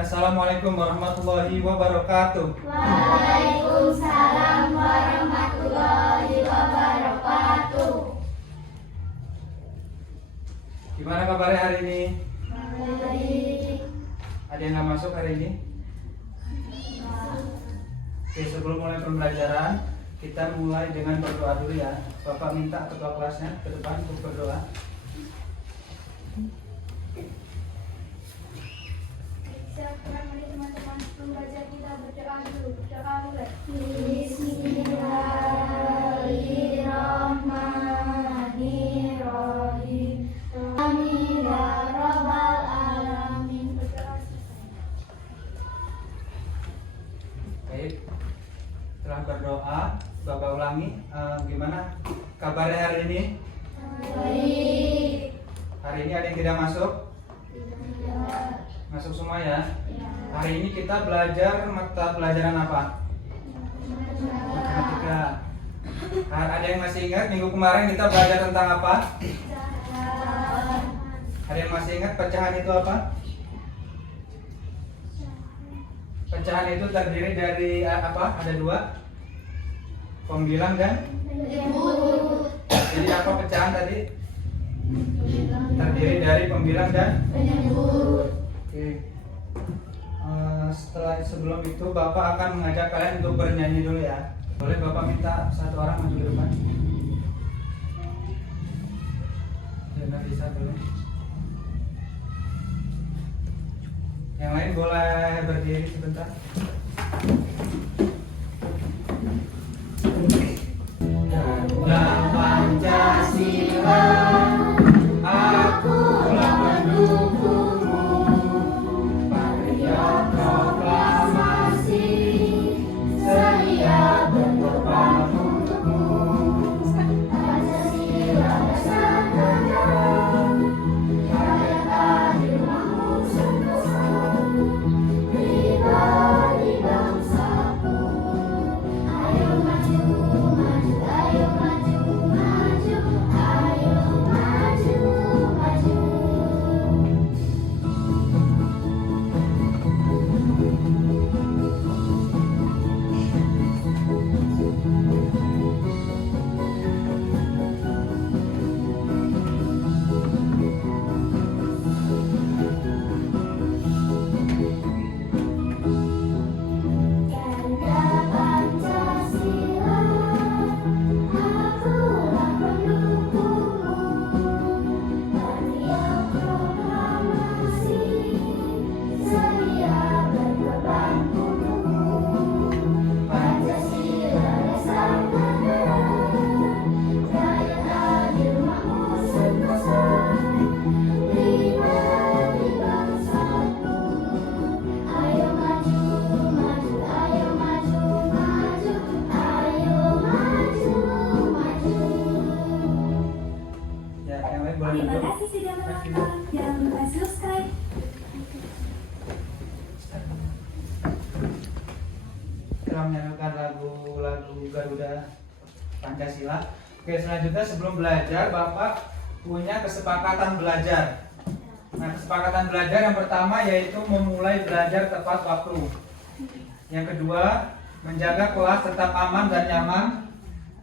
Assalamualaikum warahmatullahi wabarakatuh. Waalaikumsalam warahmatullahi wabarakatuh. Gimana kabarnya hari ini? Baik. Ada yang nggak masuk hari ini? Oke, sebelum mulai pembelajaran, kita mulai dengan berdoa dulu ya. Bapak minta ketua kelasnya ke depan untuk berdoa. Sekarang mari teman-teman pembelajar kita berdoa dulu. Berdoa mulai. Bismillahirrahmanirrahim. Amin ya rabbal alamin. Berdoa selesai. Baik, setelah berdoa, Bapak ulangi. Gimana kabarnya hari ini? Baik. Hari ini ada yang tidak masuk? Masuk semua ya. Hari ini kita belajar mata pelajaran apa? Matematika. Ada yang masih ingat minggu kemarin kita belajar tentang apa? Ada yang masih ingat pecahan itu apa? Pecahan itu terdiri dari apa? Ada dua, pembilang dan. Jadi apa pecahan tadi? Terdiri dari pembilang dan. Oke. Sebelum itu Bapak akan mengajak kalian untuk bernyanyi dulu ya. Boleh Bapak minta satu orang maju ke depan? Ya, nggak bisa boleh. Yang lain boleh berdiri sebentar. Garuda Pancasila, akulah pendukungmu. Patriot proklamasi, sedia berkorban untukmu. Pancasila dasar negara, rakyat adil makmur sentosa, pribadi bangsaku. Ayo maju, maju, ayo maju, maju, ayo maju, maju. Garuda Pancasila, akulah pendukungmu. Patriot proklamasi, sedia berkorban untukmu. Pancasila dasar negara, rakyat adil makmur sentosa, pribadi bangsaku. Ayo maju, maju, ayo maju, maju, ayo maju, maju. Ya, yang lain boleh Terima duduk. kasih sudah menonton. Jangan lupa subscribe. Kita menyanyikan lagu Garuda Pancasila. Oke, selanjutnya sebelum belajar, Bapak punya kesepakatan belajar. Nah, kesepakatan belajar yang pertama yaitu memulai belajar tepat waktu. Yang kedua, menjaga kelas tetap aman dan nyaman.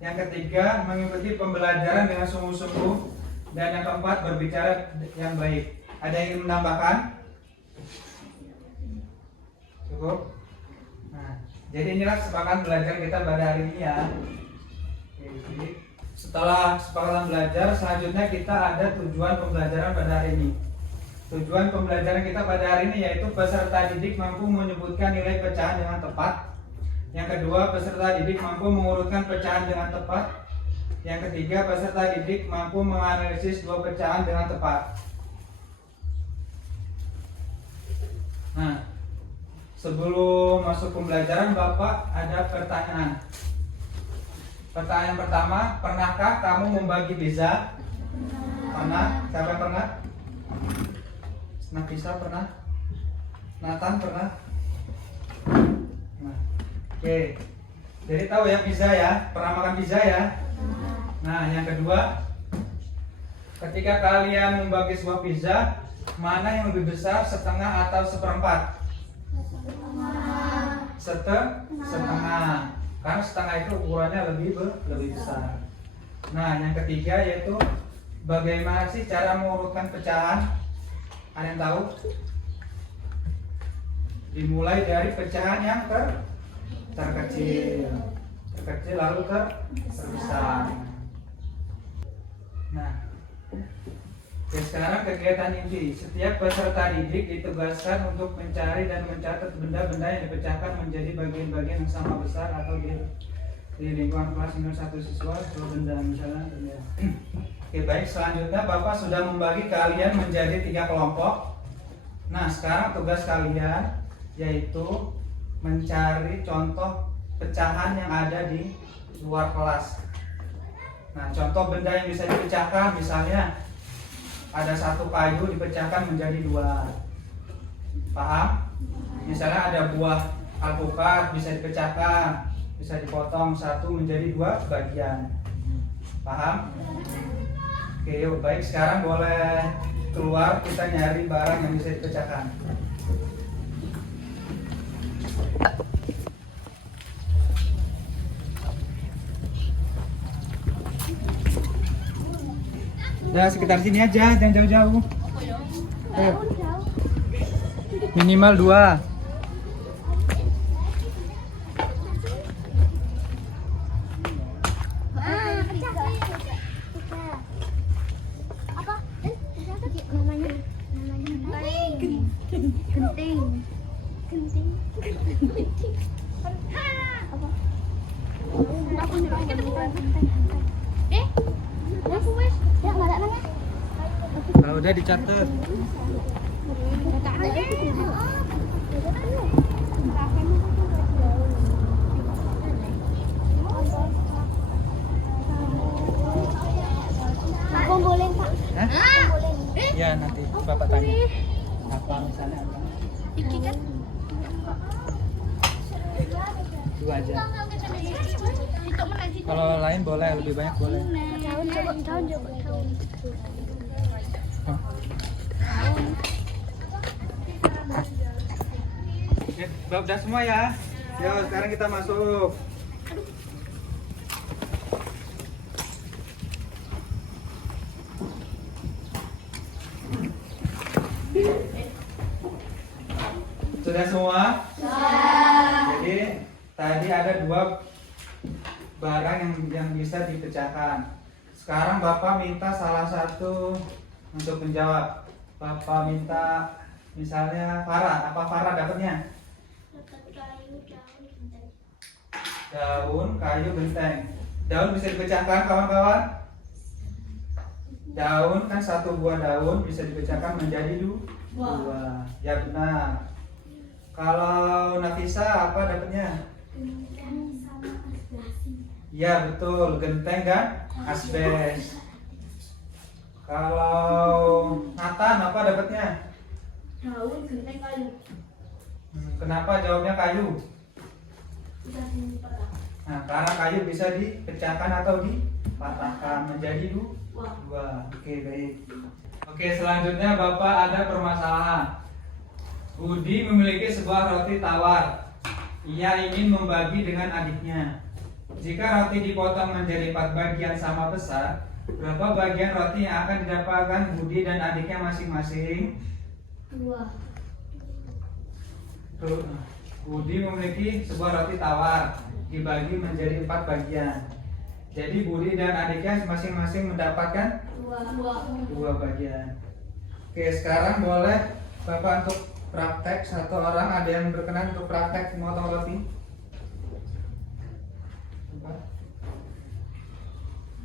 Yang ketiga, mengikuti pembelajaran dengan sungguh-sungguh. Dan yang keempat, berbicara yang baik. Ada yang ingin menambahkan? Cukup? Nah, jadi inilah kesepakatan belajar kita pada hari ini ya. Oke, jadi setelah kesepakatan belajar, selanjutnya kita ada tujuan pembelajaran pada hari ini. Tujuan pembelajaran kita pada hari ini yaitu peserta didik mampu menyebutkan nilai pecahan dengan tepat. Yang kedua, peserta didik mampu mengurutkan pecahan dengan tepat. Yang ketiga, peserta didik mampu menganalisis dua pecahan dengan tepat. Nah, sebelum masuk pembelajaran, Bapak ada pertanyaan. Pertanyaan pertama, pernahkah kamu membagi pizza? Pernah? Siapa yang pernah? Nafisa pernah? Nathan pernah? Nah, oke. Jadi tahu ya pizza ya? Pernah makan pizza ya? Nah, yang kedua, ketika kalian membagi sebuah pizza, mana yang lebih besar, setengah atau seperempat? setengah. Karena setengah itu ukurannya lebih besar. Nah, yang ketiga yaitu bagaimana sih cara mengurutkan pecahan? Ada yang tahu? Dimulai dari pecahan yang terkecil lalu terbesar. Nah, sekarang kegiatan inti. Setiap peserta didik ditugaskan untuk mencari dan mencatat benda-benda yang dipecahkan menjadi bagian-bagian yang sama besar atau di lingkungan kelas minus 1 siswa atau benda misalnya benda. Oke, baik, selanjutnya Bapak sudah membagi kalian menjadi 3 kelompok. Nah, sekarang tugas kalian yaitu mencari contoh pecahan yang ada di luar kelas. Nah, contoh benda yang bisa dipecahkan misalnya ada 1 kayu dipecahkan menjadi 2. Paham? Misalnya ada buah alpukat bisa dipecahkan, bisa dipotong 1 menjadi 2 bagian. Paham? Oke, yuk, baik, sekarang boleh keluar, kita nyari barang yang bisa dipecahkan. Udah sekitar sini aja, jangan jauh-jauh. Minimal 2. Kalau udah dicatat. Boleh Pak? Hah? Ya, nanti Bapak tanya. Apa misalnya apa? Iki kan? 2 aja. Kalau lain boleh, lebih banyak boleh. Tahun. Oke, udah semua ya. Yuk, sekarang kita masuk. Sudah semua? Jadi tadi ada 2 barang yang bisa dipecahkan. Sekarang Bapak minta salah satu untuk menjawab. Bapak minta misalnya Farah. Apa Farah dapatnya? Daun, kayu, genteng. Daun bisa dipecahkan kawan-kawan? Daun kan 1 buah daun bisa dipecahkan menjadi 2. Ya benar. Kalau Nafisa apa dapatnya? Ya betul, genteng kan? Asbes. Kalau Nathan apa dapatnya? Daun, genteng, kayu. Kenapa jawabnya kayu? Nah, karena kayu bisa dipecahkan atau dipatahkan menjadi 2. Oke, baik. Oke, selanjutnya Bapak ada permasalahan. Budi memiliki sebuah roti tawar. Ia ingin membagi dengan adiknya. Jika roti dipotong menjadi 4 bagian sama besar, berapa bagian roti yang akan didapatkan Budi dan adiknya masing-masing? 2. Budi memiliki sebuah roti tawar, dibagi menjadi 4 bagian. Jadi Budi dan adiknya masing-masing mendapatkan 2 bagian. Oke, sekarang boleh Bapak untuk praktek. 1 orang ada yang berkenan untuk praktek memotong roti?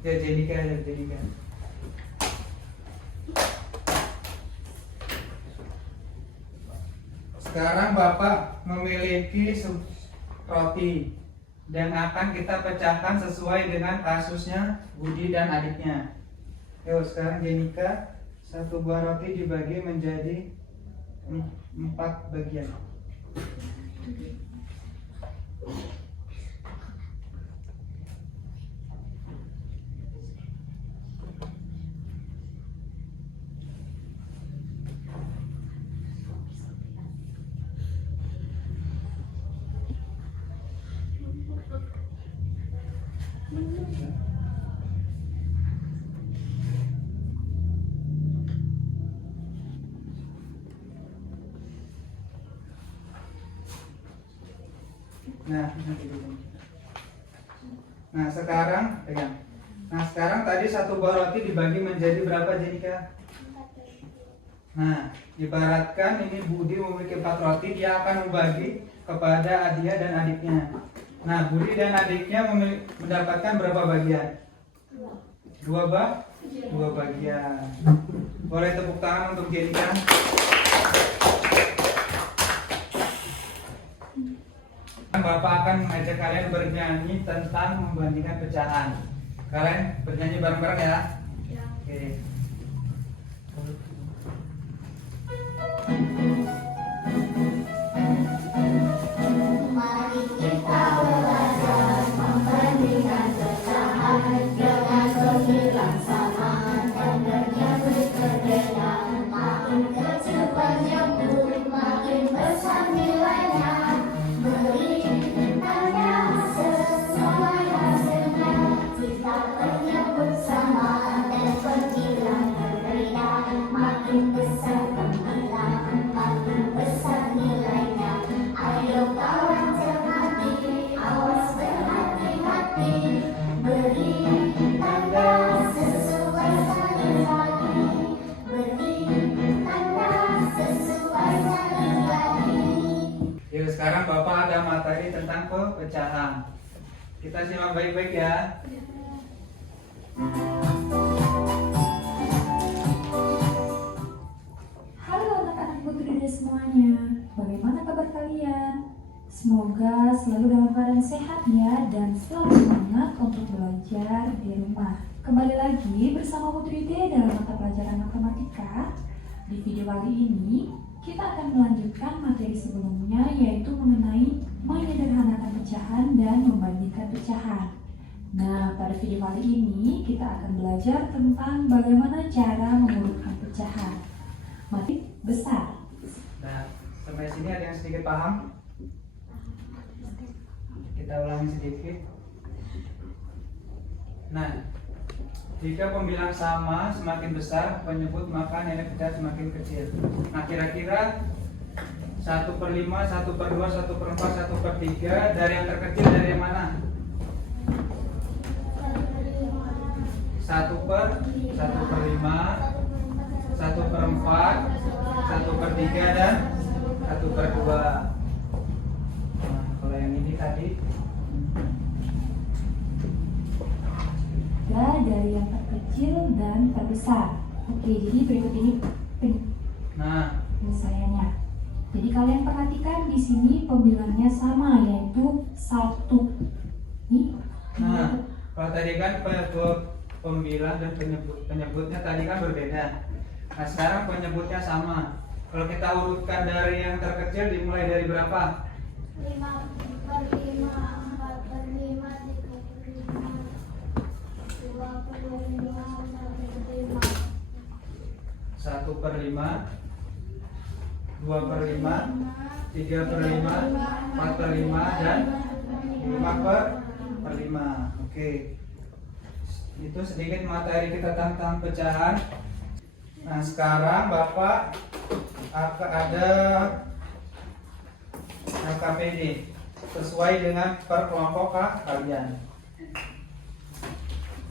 Ya, Jenika. Sekarang Bapak memiliki roti dan akan kita pecahkan sesuai dengan kasusnya Budi dan adiknya. Yuk, sekarang Jenika, 1 buah roti dibagi menjadi 4 bagian. Nah, nanti dulu. Nah, sekarang pegang. Nah, sekarang tadi satu buah roti dibagi menjadi berapa, Jenika? Nah, ibaratkan ini Budi memiliki 4 roti, dia akan membagi kepada Adia dan adiknya. Nah, Budi dan adiknya mendapatkan berapa bagian? 2 bagian. Boleh tepuk tangan untuk Jenika. Bapak akan mengajak kalian bernyanyi tentang membandingkan pecahan. Kalian bernyanyi bareng-bareng ya? Oke. Mari kita belajar membandingkan pecahan dengan sembilan sama dan yang berbeda. Makin kecil penyebut, makin besar nilainya. Beri tanda sesuai hasilnya. Jika penyebut sama dan perkiraan berbeda, makin besar kemungkinan, makin besar nilainya. Ayo kawan cermati, awas berhati-hati. Beri tanda sesuai saling lagi. Beri tanda sesuai saling lagi. Yuk, sekarang Bapak ada materi tentang pecahan. Kita simak baik-baik ya. Halo anak-anak Putri semuanya, bagaimana kabar kalian? Semoga selalu dalam keadaan sehat ya dan selalu semangat untuk belajar di rumah. Kembali lagi bersama Putri D dalam mata pelajaran matematika. Di video kali ini kita akan melanjutkan materi sebelumnya yaitu mengenai menyederhanakan pecahan dan membandingkan pecahan. Nah, pada video kali ini kita akan belajar tentang bagaimana cara mengurutkan pecahan. Mati besar. Nah, sampai sini ada yang sedikit paham? Kita ulangi sedikit. Nah, jika pembilang sama semakin besar penyebut, maka nilai pecah semakin kecil. Nah, kira-kira 1/5, 1/2, 1/4, 1/3 dari yang terkecil dari yang mana? 1/5, 1/4, 1/3 dan 1/2. Nah, kalau yang ini tadi Dari yang terkecil dan terbesar. Oke, jadi berikut ini penyelesaiannya. Jadi kalian perhatikan di sini pembilangnya sama yaitu 1. Nih. Nah, kalau tadi kan pembilang dan penyebutnya tadi kan berbeda. Nah, sekarang penyebutnya sama. Kalau kita urutkan dari yang terkecil dimulai dari berapa? 5/5, 4/5, 3/5, 2/5, 1/5. 1/5, 2/5, 3/5, 4/5 dan 5/5. Oke. Itu sedikit materi kita tentang pecahan. Nah, sekarang Bapak akan ada LKPD sesuai dengan perkelompok kalian.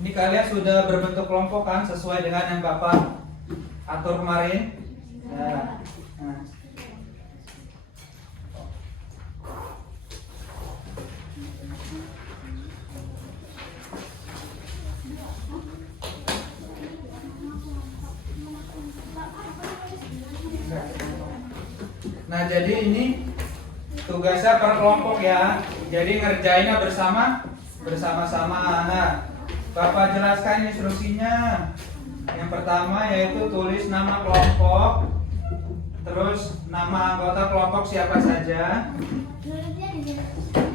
Ini kalian sudah berbentuk kelompok kan sesuai dengan yang Bapak atur kemarin? Ya. Nah. Nah, jadi ini tugasnya per kelompok ya. Jadi ngerjainnya bersama-sama. Nah, Bapak jelaskan instruksinya. Yang pertama yaitu tulis nama kelompok, terus nama anggota kelompok siapa saja.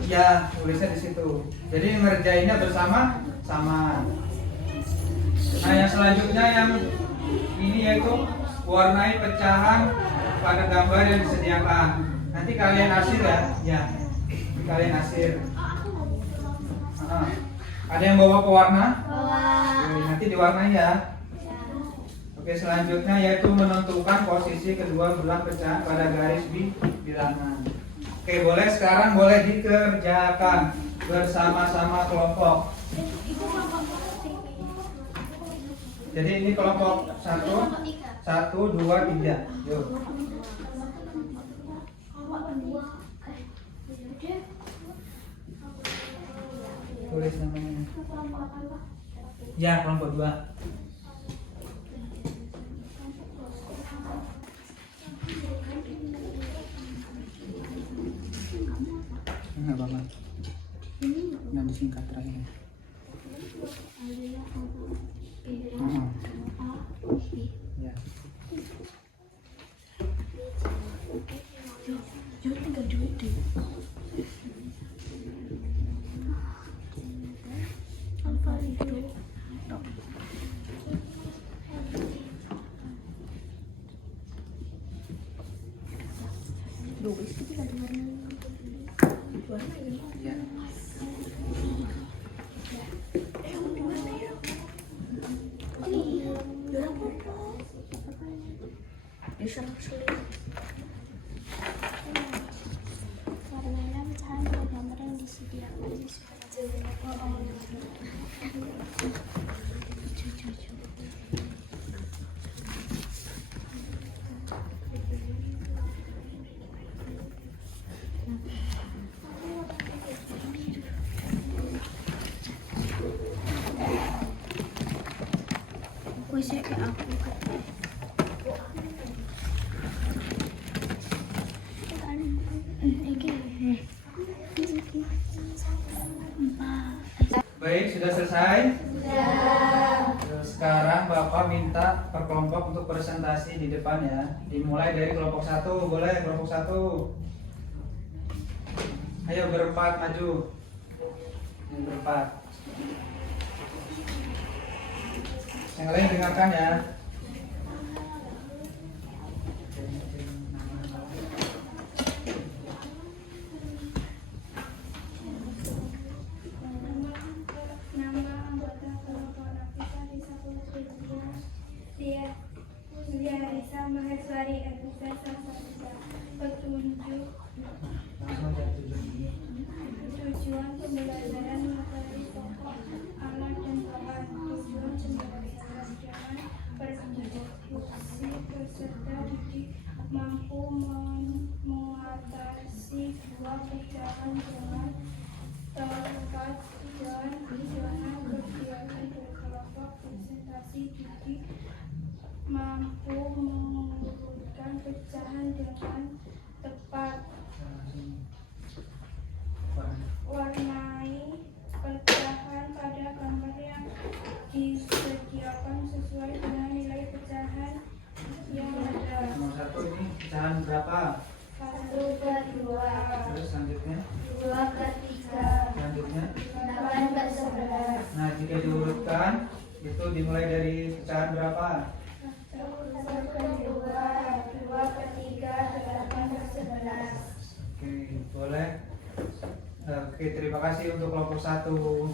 Ya, tulisnya di situ. Jadi ngerjainnya bersama-sama. Nah, yang selanjutnya yang ini yaitu warnai pecahan pada gambar yang disediakan. Nanti kalian asir ya. Ya. Kalian asir. Ada yang bawa pewarna? Oke, nanti diwarnai ya. Oke, selanjutnya yaitu menentukan posisi kedua belah pecahan pada garis bilangan. Oke, boleh sekarang boleh dikerjakan bersama-sama kelompok. Jadi ini kelompok 1, 2, 3. Yuk. Tulis namanya. Ya, kelompok 2. Enggak apa-apa. Nah, disingkat terakhir. Ya. Ya. Warnanya pecahan gambar yang disediakan di Kuisnya kayak aku Baik, sudah selesai? Terus sekarang Bapak minta per kelompok untuk presentasi di depan ya. Dimulai dari kelompok 1, boleh kelompok 1. Ayo berempat maju. Yang berempat. Yang lain dengarkan ya. Nama anggota kelompok Nafisa Risa Dia Risa Maheswari Elisa Sasabisa. Tujuan pembelajaran materi pokok anak dan bahan. Tujuan pembelajaran jangan berdiskusi peserta didik mampu mengatasi dua pecahan dengan tepat dan zona kegiatan berkelompok. Presentasi didik mampu mengurutkan pecahan dengan tepat. Warnai pecahan pada gambar yang disediakan sesuai dengan nilai pecahan yang ada. Nomor 1 ini pecahan berapa? 1 ke 2, Terus selanjutnya? 2 ke 3, Selanjutnya? 8 ke 11. Nah, jika diurutkan itu dimulai dari pecahan berapa? 1 ke 2, 2 ke 3, 8 ke 11. Oke, boleh. Oke, terima kasih untuk kelompok 1.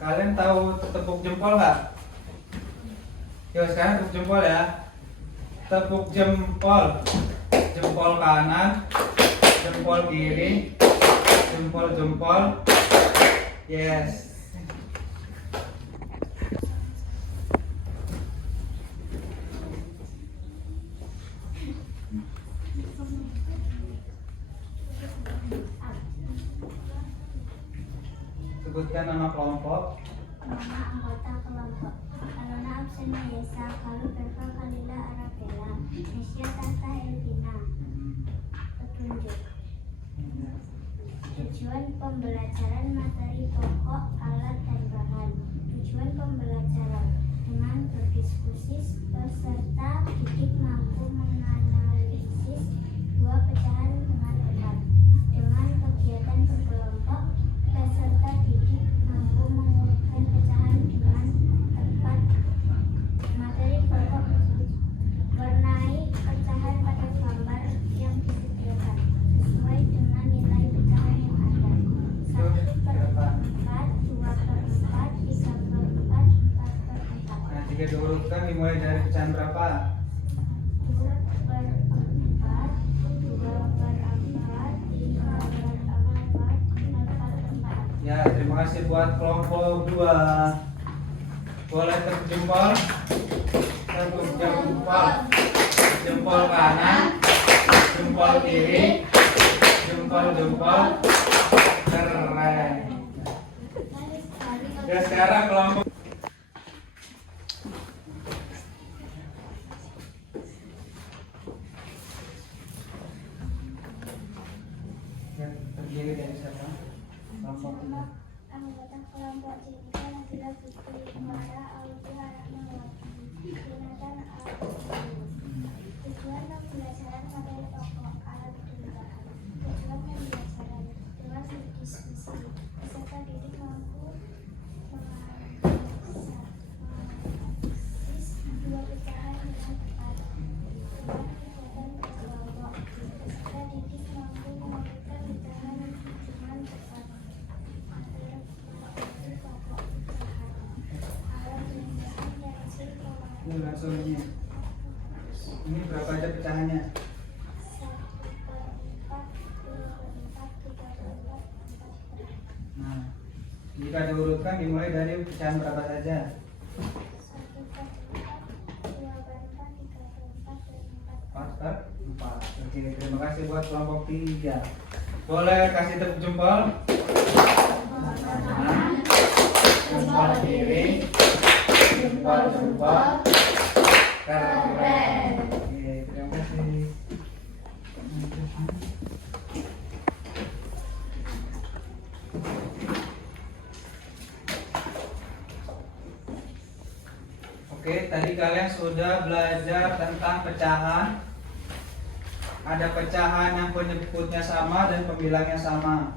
Kalian tahu tepuk jempol nggak? Yuk, sekarang tepuk jempol ya. Tepuk jempol. Jempol kanan, jempol kiri, jempol. Yes. Sebutkan nama kelompok. Nama anggota kelompok Alona Absena Yesa, Kalu Berka Kalila Arabella, Nesya Tanta Elvina. Petunjuk. Tujuan pembelajaran materi pokok alat dan bahan. Tujuan pembelajaran dengan berdiskusi peserta didik mampu menganalisis dua pecahan dengan tepat. Dengan kegiatan berkelompok, peserta didik mampu mengurutkan pecahan dengan tepat. Materi pokok: warnai pecahan pada gambar yang disediakan sesuai dengan nilai pecahan yang ada. 1/4, 2/4, 3/4, 4/4. Nah, jika diurutkan dimulai dari pecahan berapa? 2/4, 2/4, 3/4, kasih buat kelompok 2. Boleh tepuk jempol. Tepuk jempol. Jempol kanan, jempol kiri, jempol. Keren. Ya sekarang kelompok yang terdiri dari siapa? Kelompok 3. Anggota kelompok cerita Nabila Fitri Muara Aulia Rahmawati Jonathan Tujuan pembelajaran materi pokok alat perubahan. Tujuan pembelajaran dengan berdiskusi peserta didik mampu menganalisis dua pecahan dengan tepat dengan kegiatan berkelompok. Peserta didik mampu menemukan pecahan dengan tepat. Ini langsungnya. Ini berapa aja pecahannya? Nah, jika diurutkan dimulai dari pecahan berapa saja? 4 per 4. Oke, terima kasih buat kelompok 3. Boleh kasih tepuk jempol. Jempol kiri, jempol. Keren. Oke, terima kasih. Oke, tadi kalian sudah belajar tentang pecahan. Ada pecahan yang penyebutnya sama dan pembilangnya sama.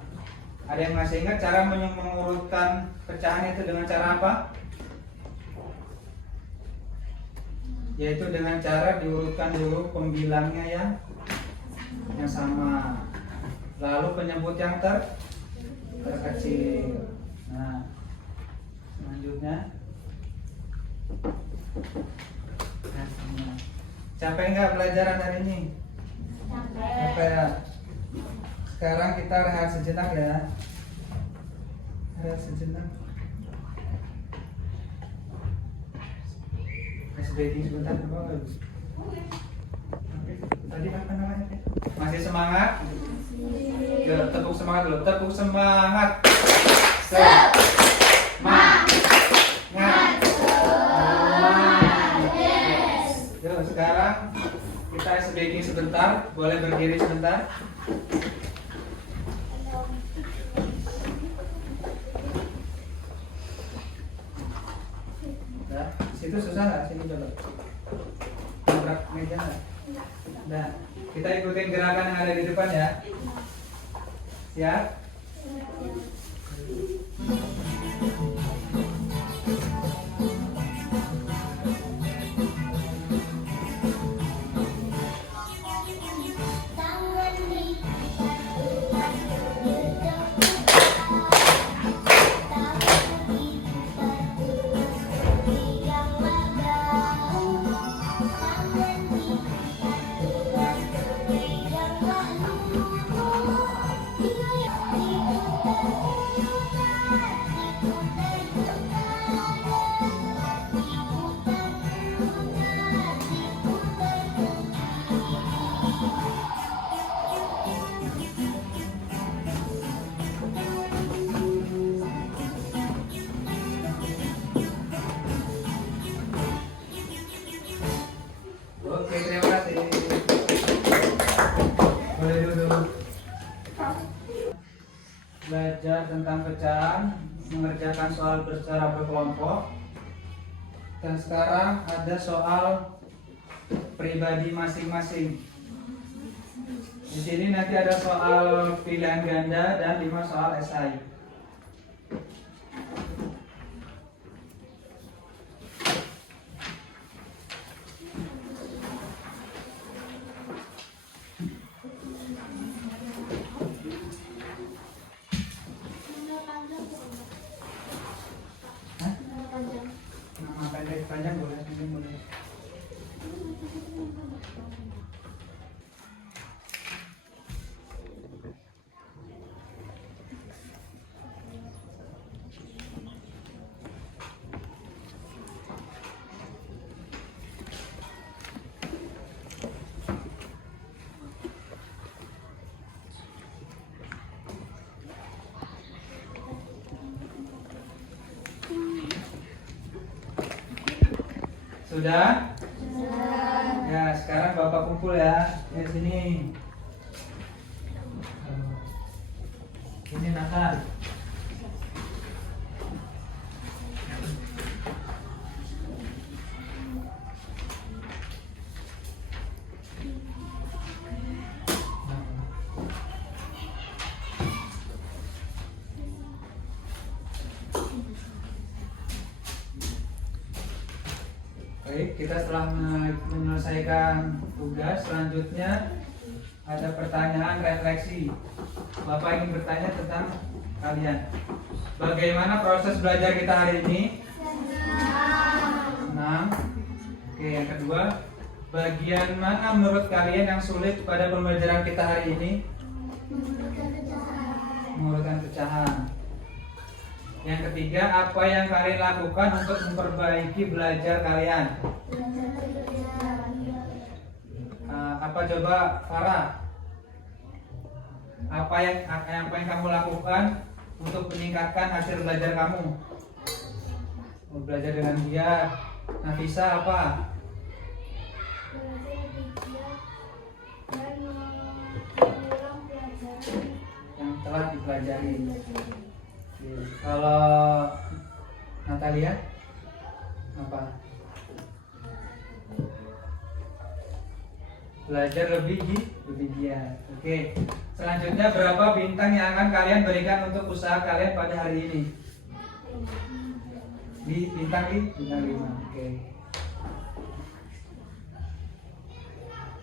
Ada yang masih ingat cara mengurutkan pecahan itu dengan cara apa? Yaitu dengan cara diurutkan dulu pembilangnya yang sama. Lalu penyebut yang terkecil. Nah, selanjutnya. Capek nggak pelajaran hari ini? Capek ya. Sekarang kita rehat sejenak ya. Rehat sejenak. Kasih breaking sebentar coba. Oke. Tadi apa namanya? Masih semangat? Ya, tepuk semangat dulu. Tepuk semangat. Yuk, sekarang kita baking sebentar. Boleh berdiri sebentar. Nah, situ susah nggak? Sini coba. Gerak meja nggak? Nah, kita ikutin gerakan yang ada di depan ya. Siap? Oke, terima kasih. Boleh duduk. Belajar tentang pecahan, mengerjakan soal secara berkelompok. Dan sekarang ada soal pribadi masing-masing. Di sini nanti ada soal pilihan ganda dan 5 soal esai. Nama pendek panjang boleh, panjang boleh. Sudah? Ya, sekarang Bapak kumpul ya. Di sini. Ini Nathan. Baik, kita setelah menyelesaikan tugas, selanjutnya ada pertanyaan refleksi. Bapak ingin bertanya tentang kalian. Bagaimana proses belajar kita hari ini? Senang. Oke, yang kedua, bagian mana menurut kalian yang sulit pada pembelajaran kita hari ini? Mengurutkan pecahan. Yang ketiga, apa yang kalian lakukan untuk memperbaiki belajar kalian? Apa coba Farah? Apa yang kamu lakukan untuk meningkatkan hasil belajar kamu? Belajar dengan giat. Nafisa apa? Belajar bijak dan mengulang pelajaran Yang telah dipelajari. yang Kalau Natalia apa? Belajar lebih giat. Oke. Selanjutnya, berapa bintang yang akan kalian berikan untuk usaha kalian pada hari ini? Bintang 5. Oke.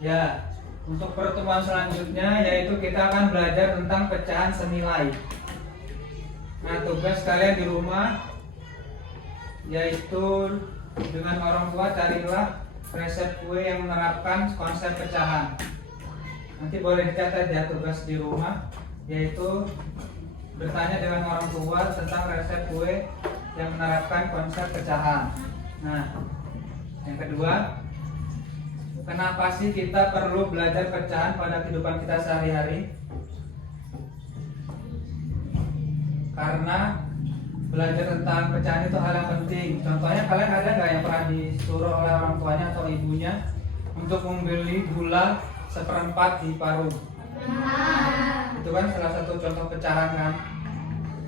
Ya, untuk pertemuan selanjutnya yaitu kita akan belajar tentang pecahan senilai. Nah, tugas kalian di rumah yaitu dengan orang tua carilah resep kue yang menerapkan konsep pecahan. Nanti boleh dicatat ya tugas di rumah, yaitu bertanya dengan orang tua tentang resep kue yang menerapkan konsep pecahan. Nah, yang kedua, kenapa sih kita perlu belajar pecahan pada kehidupan kita sehari-hari? Karena belajar tentang pecahan itu hal yang penting. Contohnya, kalian ada nggak yang pernah disuruh oleh orang tuanya atau ibunya untuk membeli gula 1/4 di Parung? Itu kan salah satu contoh pecahan kan.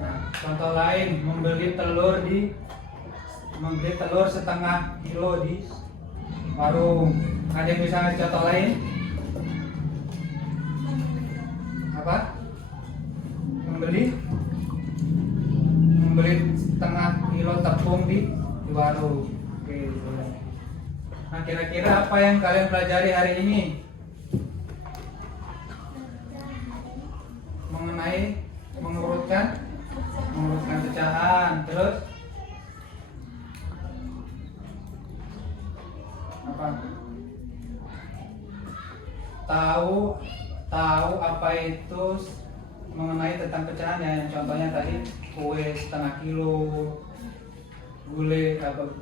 Nah, contoh lain, membeli telur 1/2 kilo di warung. Ada yang bisa ngasih contoh lain? Apa? Membeli 1/2 kilo tepung di warung. Oke, boleh. Nah, kira-kira apa yang kalian pelajari hari ini mengenai mengurutkan pecahan? Terus apa? Tahu apa itu mengenai tentang pecahan ya, yang contohnya tadi kue 1/2 kilo,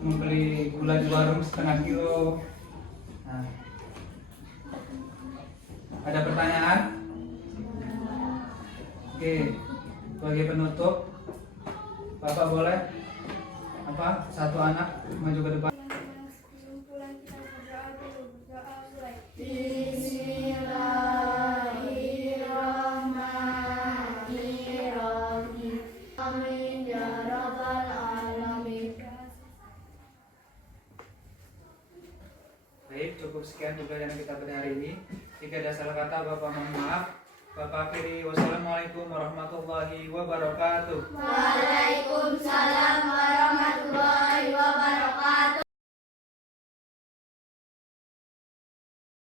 membeli gula di warung 1/2 kilo. Nah, ada pertanyaan? Oke, sebagai penutup, Bapak boleh satu anak maju ke depan. kesimpulan kita berdoa dulu. Berdoa mulai. Bismillahirrahmanirrahim. Amin ya rabbal alamin. Baik, cukup sekian tugas yang kita beri hari ini. Jika ada salah kata, Bapak mohon maaf. Bapak akhiri, wassalamualaikum warahmatullahi wabarakatuh. Waalaikumsalam warahmatullahi wabarakatuh.